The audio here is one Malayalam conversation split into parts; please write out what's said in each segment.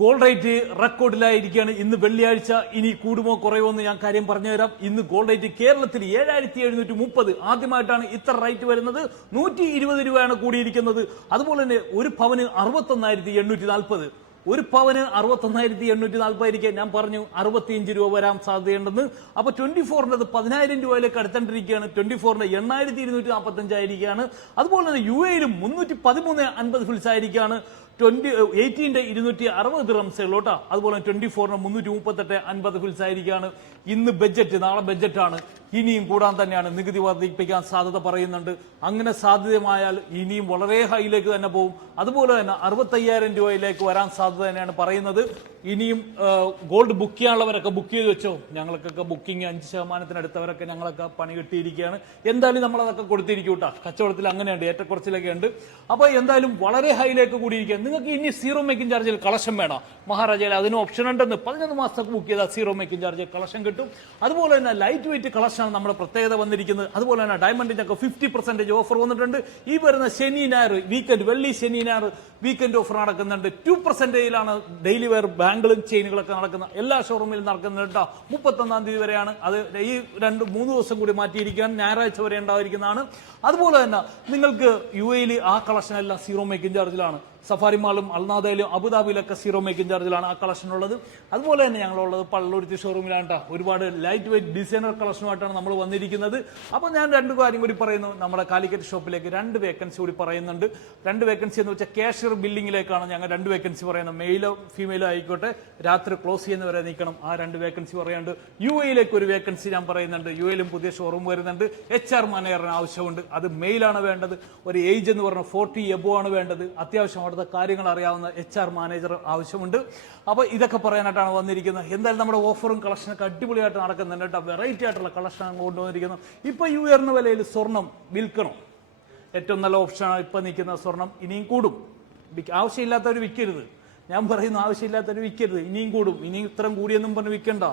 Gold rate റെക്കോർഡിലായിരിക്കുകയാണ്. ഇന്ന് വെള്ളിയാഴ്ച ഇനി കൂടുമോ കുറയുമോ എന്ന് ഞാൻ കാര്യം പറഞ്ഞുതരാം. ഇന്ന് ഗോൾഡ് റേറ്റ് കേരളത്തിൽ ഏഴായിരത്തി എഴുന്നൂറ്റി മുപ്പത്. ആദ്യമായിട്ടാണ് ഇത്ര റേറ്റ് വരുന്നത്. നൂറ്റി ഇരുപത് രൂപയാണ് കൂടിയിരിക്കുന്നത്. അതുപോലെ തന്നെ ഒരു പവന് അറുപത്തൊന്നായിരത്തി എണ്ണൂറ്റി നാൽപ്പത് ഒരു പവന് അറുപത്തൊന്നായിരത്തി എണ്ണൂറ്റി നാൽപ്പതായിരിക്കും ഞാൻ പറഞ്ഞു അറുപത്തിയഞ്ച് രൂപ വരാൻ സാധ്യതയുണ്ടെന്ന്. അപ്പൊ ട്വന്റി ഫോറിന്റെ പതിനായിരം രൂപയിലേക്ക് അടുത്തേണ്ടിരിക്കുകയാണ്. ട്വന്റി ഫോറിന്റെ എണ്ണായിരത്തി ഇരുന്നൂറ്റി നാൽപ്പത്തി അഞ്ചായിരിക്കുകയാണ് അതുപോലെ തന്നെ യു എയിലും മുന്നൂറ്റി പതിമൂന്ന് അൻപത് ഫിൽസ് ആയിരിക്കുകയാണ് ട്വന്റി എയ്റ്റീന്റെ ഇരുന്നൂറ്റി അറുപത് റംസുകളോട്ടാ അതുപോലെ ട്വന്റി ഫോറിന് മുന്നൂറ്റി മുപ്പത്തെട്ട് അൻപത് ഫിൽസ് ആയിരിക്കുകയാണ് ഇന്ന് ബജറ്റ് നാളെ ബജറ്റാണ് ഇനിയും കൂടാൻ തന്നെയാണ്. നികുതി വർദ്ധിപ്പിക്കാൻ സാധ്യത പറയുന്നുണ്ട്. അങ്ങനെ സാധ്യതമായാൽ ഇനിയും വളരെ ഹൈയിലേക്ക് തന്നെ പോകും. അതുപോലെ തന്നെ അറുപത്തയ്യായിരം രൂപയിലേക്ക് വരാൻ സാധ്യത തന്നെയാണ് പറയുന്നത്. ഇനിയും ഗോൾഡ് ബുക്ക് ചെയ്യാനുള്ളവരൊക്കെ ബുക്ക് ചെയ്ത് വെച്ചോ? ഞങ്ങൾക്കൊക്കെ ബുക്കിംഗ് അഞ്ച് ശതമാനത്തിനടുത്തവരൊക്കെ ഞങ്ങളൊക്കെ പണി കിട്ടിയിരിക്കുകയാണ്. എന്തായാലും നമ്മളതൊക്കെ കൊടുത്തിരിക്കും കേട്ടോ. കച്ചവടത്തിൽ അങ്ങനെയുണ്ട്. ഏറ്റക്കുറച്ചിലൊക്കെ ഉണ്ട് അപ്പോൾ എന്തായാലും വളരെ ഹൈയിലേക്ക് കൂടിയിരിക്കുക നിങ്ങൾക്ക് ഇനി സീറോ മേക്കിംഗ് ചാർജിൽ കളക്ഷൻ വേണം. മഹാരാജയിൽ അതിന് ഓപ്ഷൻ ഉണ്ടെന്ന് പതിനൊന്ന് മാസത്തേക്ക് ബുക്ക് ചെയ്താൽ സീറോ മേക്കിംഗ് ചാർജിൽ കളക്ഷൻ കിട്ടും. അതുപോലെ തന്നെ ലൈറ്റ് വെയിറ്റ് കളക്ഷനാണ് നമ്മുടെ പ്രത്യേകത വന്നിരിക്കുന്നത്. അതുപോലെ തന്നെ ഡയമണ്ടിന്റെ ഒക്കെ ഫിഫ്റ്റി പെർസെന്റേജ് ഓഫർ വന്നിട്ടുണ്ട്. ഈ വരുന്ന ശനി ഞായർ വീക്കെൻഡ് വെള്ളി ശനി ഞായർ വീക്കെൻഡ് ഓഫർ നടക്കുന്നുണ്ട്. ടു പെർസെന്റേജിലാണ് ഡെയിലി വെയർ ബാങ്കുകളും ചെയിനുകളൊക്കെ നടക്കുന്ന എല്ലാ ഷോറൂമിലും നടക്കുന്നുണ്ട് കേട്ടോ മുപ്പത്തൊന്നാം തീയതി വരെയാണ്. അത് ഈ രണ്ട് മൂന്ന് ദിവസം കൂടി മാറ്റിയിരിക്കാൻ ഞായറാഴ്ച വരെ ഉണ്ടായിരിക്കുന്നതാണ്. അതുപോലെ തന്നെ നിങ്ങൾക്ക് യു എയിൽ ആ കളക്ഷൻ എല്ലാം സീറോ മേക്കിംഗ് ചാർജിലാണ് സഫാരി മാളും അൽനാദയിലും അബുദാബിയിലൊക്കെ സീറോ മേക്കിംഗ് ചാർജിലാണ് ആ കളക്ഷൻ ഉള്ളത്. അതുപോലെ തന്നെ ഞങ്ങളുള്ളത് പള്ളൂരുത്തി ഷോറൂമിലാണ് കേട്ടോ ഒരുപാട് ലൈറ്റ് വെയിറ്റ് ഡിസൈനർ കളക്ഷനുമായിട്ടാണ് നമ്മൾ വന്നിരിക്കുന്നത്. അപ്പോൾ ഞാൻ രണ്ട് കാര്യം കൂടി പറയുന്നു. നമ്മുടെ കാലിക്കറ്റ് ഷോപ്പിലേക്ക് രണ്ട് വേക്കൻസി കൂടി പറയുന്നുണ്ട്. രണ്ട് വേക്കൻസി എന്ന് വെച്ചാൽ ക്യാഷ്യർ ബില്ലിങ്ങിലേക്കാണ് ഞങ്ങൾ രണ്ട് വേക്കൻസി പറയുന്നത്. മെയിലോ ഫീമെയിലോ ആയിക്കോട്ടെ. രാത്രി ക്ലോസ് ചെയ്യുന്നവരെ നീക്കണം. ആ രണ്ട് വേക്കൻസി പറയുന്നുണ്ട് യു എയിലേക്ക് ഒരു വേക്കൻസി ഞാൻ പറയുന്നുണ്ട്. യു എയിലും പുതിയ ഷോറൂം വരുന്നുണ്ട്. എച്ച് ആർ മാനേജറിന് ആവശ്യമുണ്ട്. അത് മെയിലാണ് വേണ്ടത്. ഒരു ഏജ് എന്ന് പറഞ്ഞാൽ ഫോർട്ടി എബോ ആണ് വേണ്ടത്. അത്യാവശ്യം അവിടുത്തെ കാര്യങ്ങൾ അറിയാവുന്ന എച്ച് ആർ മാനേജർ ആവശ്യമുണ്ട്. അപ്പോൾ ഇതൊക്കെ പറയാനായിട്ടാണ് വന്നിരിക്കുന്നത്. എന്തായാലും നമ്മുടെ ഓഫറും കളക്ഷനൊക്കെ അടിപൊളിയായിട്ട് നടക്കുന്നുണ്ട് കേട്ടോ. വെറൈറ്റി ആയിട്ടുള്ള കളക്ഷൻ കൊണ്ടുവന്നിരിക്കുന്നു. ഇപ്പോൾ ഈ ഉയർന്ന വിലയിൽ സ്വർണം വിൽക്കണം? ഏറ്റവും നല്ല ഓപ്ഷനാണ് ഇപ്പം നിൽക്കുന്ന സ്വർണം ഇനിയും കൂടും. ആവശ്യമില്ലാത്തവർ വിൽക്കരുത് ഞാൻ പറയുന്നു ആവശ്യമില്ലാത്തവർ വിൽക്കരുത്. ഇനിയും കൂടും. ഇനിയും ഇത്രയും കൂടിയെന്നും പറഞ്ഞ് വിൽക്കണ്ട.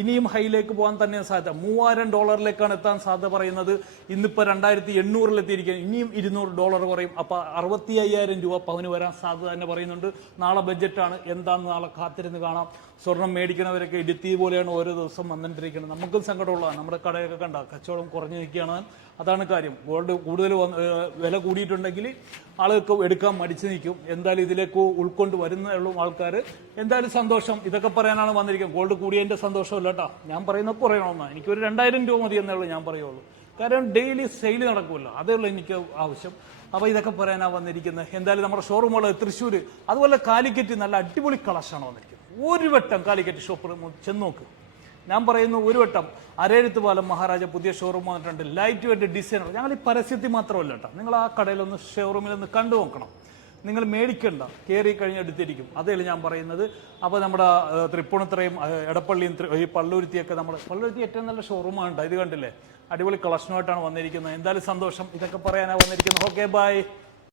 ഇനിയും ഹൈയിലേക്ക് പോകാൻ തന്നെ സാധ്യത. മൂവായിരം ഡോളറിലേക്കാണ് എത്താൻ സാധ്യത പറയുന്നത്. ഇന്നിപ്പോൾ രണ്ടായിരത്തി എണ്ണൂറിലെത്തിയിരിക്കുകയാണ് ഇനിയും ഇരുന്നൂറ് ഡോളർ കുറയും. അപ്പോൾ അറുപത്തി അയ്യായിരം രൂപ പവന് വരാൻ സാധ്യത തന്നെ പറയുന്നുണ്ട്. നാളെ ബഡ്ജറ്റാണ്. എന്താണെന്ന് നാളെ കാത്തിരുന്ന് കാണാം. സ്വർണം മേടിക്കണവരൊക്കെ ഇടുത്തി പോലെയാണ് ഓരോ ദിവസം വന്നിട്ടിരിക്കുന്നത്. നമുക്കും സങ്കടമുള്ളതാണ് നമ്മുടെ കടയൊക്കെ കണ്ട കച്ചവടം കുറഞ്ഞു നിൽക്കുകയാണ് അതാണ് കാര്യം. ഗോൾഡ് കൂടുതൽ വില കൂടിയിട്ടുണ്ടെങ്കിൽ ആളുകൾക്ക് എടുക്കാൻ മടിച്ചു നിൽക്കും. എന്തായാലും ഇതിലേക്ക് ഉൾക്കൊണ്ട് വരുന്നുള്ളൂ ആൾക്കാർ എന്തായാലും സന്തോഷം. ഇതൊക്കെ പറയാനാണ് വന്നിരിക്കുന്നത്. ഗോൾഡ് കൂടിയതിന്റെ സന്തോഷമല്ല കേട്ടോ. ഞാൻ പറയുന്ന കുറയണമെന്ന് എനിക്കൊരു രണ്ടായിരം രൂപ മതി എന്നേ ഉള്ളൂ ഞാൻ പറയുള്ളൂ. കാരണം ഡെയിലി സെയിൽ നടക്കുമല്ലോ. അതേ ഉള്ളൂ എനിക്ക് ആവശ്യം. അപ്പോൾ ഇതൊക്കെ പറയാനാണ് വന്നിരിക്കുന്നത്. എന്തായാലും നമ്മുടെ ഷോറൂമുകൾ തൃശ്ശൂർ അതുപോലെ കാലിക്കറ്റ് നല്ല അടിപൊളി കളക്ഷനാണ് വന്നിരിക്കുന്നത്. ഒരു വട്ടം കാലിക്കറ്റ് ഷോപ്പ് ചെന്ന് നോക്ക്. ഞാൻ പറയുന്നു ഒരു വട്ടം. അരേഴുത്ത് പാലം മഹാരാജ പുതിയ ഷോറൂം വന്നിട്ടുണ്ട്. ലൈറ്റ് വെയിറ്റ് ഡിസൈനർ ഞങ്ങൾ ഈ പരസ്യത്തിൽ മാത്രമല്ല കേട്ടോ. നിങ്ങൾ ആ കടയിലൊന്ന് ഷോറൂമിലൊന്ന് കണ്ടു നോക്കണം. നിങ്ങൾ മേടിക്കണ്ട. കയറി കഴിഞ്ഞ് എടുത്തിരിക്കും. അതല്ല ഞാൻ പറയുന്നത്. അപ്പോൾ നമ്മുടെ തൃപ്പൂണിത്രയും എടപ്പള്ളിയും ഈ പള്ളൂരുത്തിയൊക്കെ നമ്മൾ പള്ളൂരുത്തി ഏറ്റവും നല്ല ഷോറൂമാണ് ഇത് കണ്ടില്ലേ? അടിപൊളി കളക്ഷനുമായിട്ടാണ് വന്നിരിക്കുന്നത്. എന്തായാലും സന്തോഷം. ഇതൊക്കെ പറയാനാണ് വന്നിരിക്കുന്നത്. Okay bye